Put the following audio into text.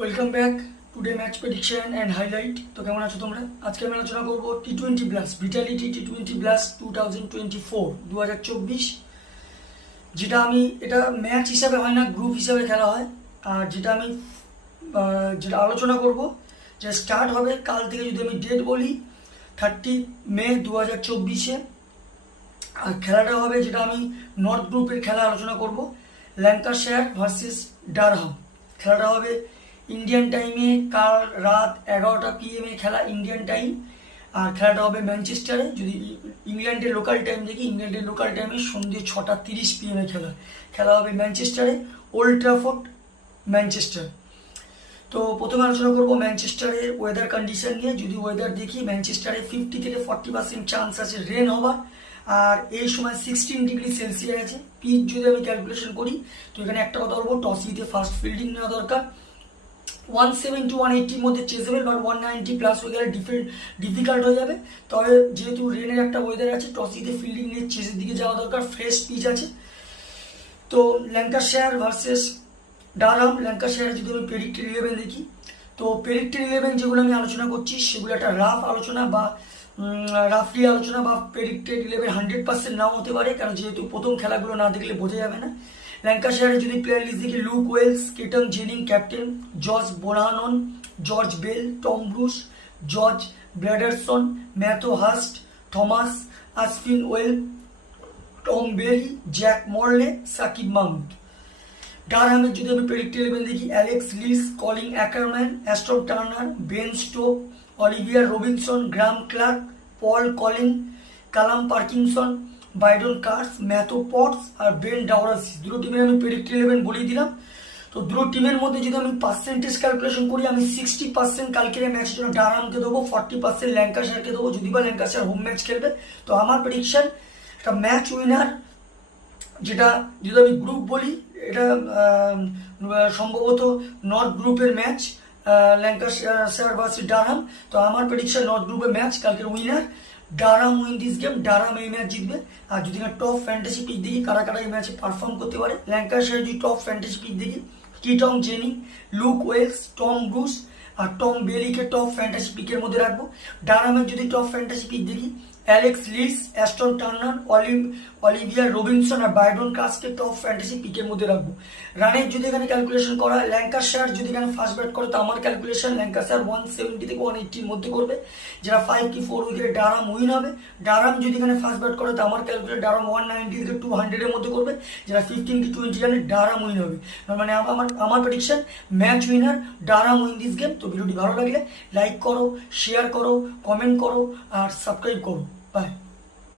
Welcome back today match prediction and highlight. তো কেমন আছো তোমরা? আজকে আমি আলোচনা করবো T20 blast, vitality T20 blast 2024, যেটা আমি এটা ম্যাচ হিসাবে হয় না, গ্রুপ হিসাবে খেলা হয়। আর যেটা আলোচনা করব যে স্টার্ট হবে কাল থেকে, যদি আমি ডেট বলি 30 মে 2024। আর খেলাটা হবে, যেটা আমি নর্থ গ্রুপের খেলা আলোচনা করব, ল্যাঙ্কাশায়ার ভার্সেস ডারহাম। খেলাটা হবে ইন্ডিয়ান টাইমে, কাল রাত 11টা PM খেলা ইন্ডিয়ান টাইম। আর খেলাটা হবে ম্যানচেস্টারে। যদি ইংল্যান্ডের লোকাল টাইম দেখি, ইংল্যান্ডের লোকাল টাইমে সন্ধ্যে 6:30 PM খেলা হবে ম্যানচেস্টারে, ওল্ড ট্রাফোর্ড, ম্যানচেস্টার। তো প্রথমে আলোচনা করবো ম্যানচেস্টারের ওয়েদার কন্ডিশন নিয়ে। যদি ওয়েদার দেখি, ম্যানচেস্টারে 50 থেকে 40% চান্স আছে রেন হওয়ার। আর এই সময় 16 ডিগ্রি সেলসিয়াস আছে। পিচ যদি আমি ক্যালকুলেশন করি, তো এখানে একটা কথা বলবো, টস জিতে ফার্স্ট ফিল্ডিং নেওয়া দরকার। 170 180 মধ্যে চেজেবল, বাট 190 প্লাস হয়ে গেলে ডিফিকাল্ট হয়ে যাবে। তবে যেহেতু রেনের একটা ওয়েদার আছে, টস জিতে ফিল্ডিং নিয়ে চেজের দিকে যাওয়া দরকার, ফ্রেশ পিচ আছে। তো ল্যাঙ্কাশায়ার ভার্সেস ডারহাম। ল্যাঙ্কাশায়ারে যদি আমি প্রেডিক্টেড 11 দেখি, তো প্রেডিক্টেড 11 যেগুলো আমি আলোচনা করছি সেগুলো একটা রাফলি আলোচনা বা প্রেডিক্টেড 11 100% নাও হতে পারে, কারণ যেহেতু প্রথম খেলাগুলো না দেখলে বোঝা যাবে না। ল্যাঙ্কাশায়ারে যদি প্লেয়ার লিস্ট দেখি, Luke Wells, Keaton Jennings captain, George Bohannon, George Bell, Tom Bruce, George Balderson, Matthew Hurst, Thomas Aspinwall, Tom Bailey, Jack Morley, Saqib Mahmood. ডারহামের যদি আমি প্রেডিক্টেড 11 দেখি, Alex Lees, Colin Ackermann, Ashton Turner, Ben Stokes, Oliver Robinson, Graham Clark, Paul Coughlin, Callum Parkinson, Brydon Carse, Matthew Potts আর Ben Dwarshuis. দুটো টিমের আমি predicted 11 বলেই দিলাম। তো দুটো টিমের মধ্যে যদি আমি পার্সেন্টেজ ক্যালকুলেশন করি, আমি 60% কালকের ম্যাচের জন্য ডারহামকে দেবো, 40% ল্যাঙ্কাশায়ারকে দেবো, যদি বা ল্যাঙ্কাশায়ার হোম ম্যাচ খেলবে। তো আমার প্রেডিকশন একটা ম্যাচ উইনার, যেটা যদি আমি গ্রুপ বলি, এটা সম্ভবত নর্থ গ্রুপের ম্যাচ, ল্যাঙ্কাশায়ার ভার্সেস ডারহাম। তো আমার প্রেডিকশন নর্থ গ্রুপের ম্যাচ, কালকের winner Durham win this game, Durham এই ম্যাচ জিতবে। আর যদি না টপ ফ্যান্টাসি পিক দেখি কারা কারা এই ম্যাচে পারফর্ম করতে পারে, ল্যাঙ্কাশায়ার যদি টপ ফ্যান্টাসি পিক দেখি, কিটং জেনিং, লুক ওয়েলস, টম ব্রুস আর টম বেলিকে টপ ফ্যান্টাসি পিকের মধ্যে রাখবো। ডারহামের যদি টপ ফ্যান্টাসি পিক দেখি, অ্যালেক্স লিস, অ্যাস্টন টার্নার, অলিভিয়ার রবিনসন আর বাইডন কাসকে টপ ফ্যান্টাসি পিকের মধ্যে রাখবো। রানের যদি এখানে ক্যালকুলেশন করা, ল্যাঙ্কাশায়ার যদি এখানে ফার্স্ট ব্যাট করে, তো আমার ক্যালকুলেশন ল্যাঙ্কাশায়ার 170 থেকে 180 মধ্যে করবে, যেটা 5 কি 4 উইকেটে ডারহাম উইন হবে। ডারহাম যদি এখানে ফার্স্ট ব্যাট করে, তো আমার ক্যালকুলেশন ডারহাম 190 থেকে 200 এর মধ্যে করবে, যেটা 15 কি 20 রানে ডারহাম উইন হবে। মানে আমার prediction match winner Durham win this game. তো ভিডিওটি ভালো লাগলে লাইক করো, শেয়ার করো, কমেন্ট করো আর সাবস্ক্রাইব করো। বাই।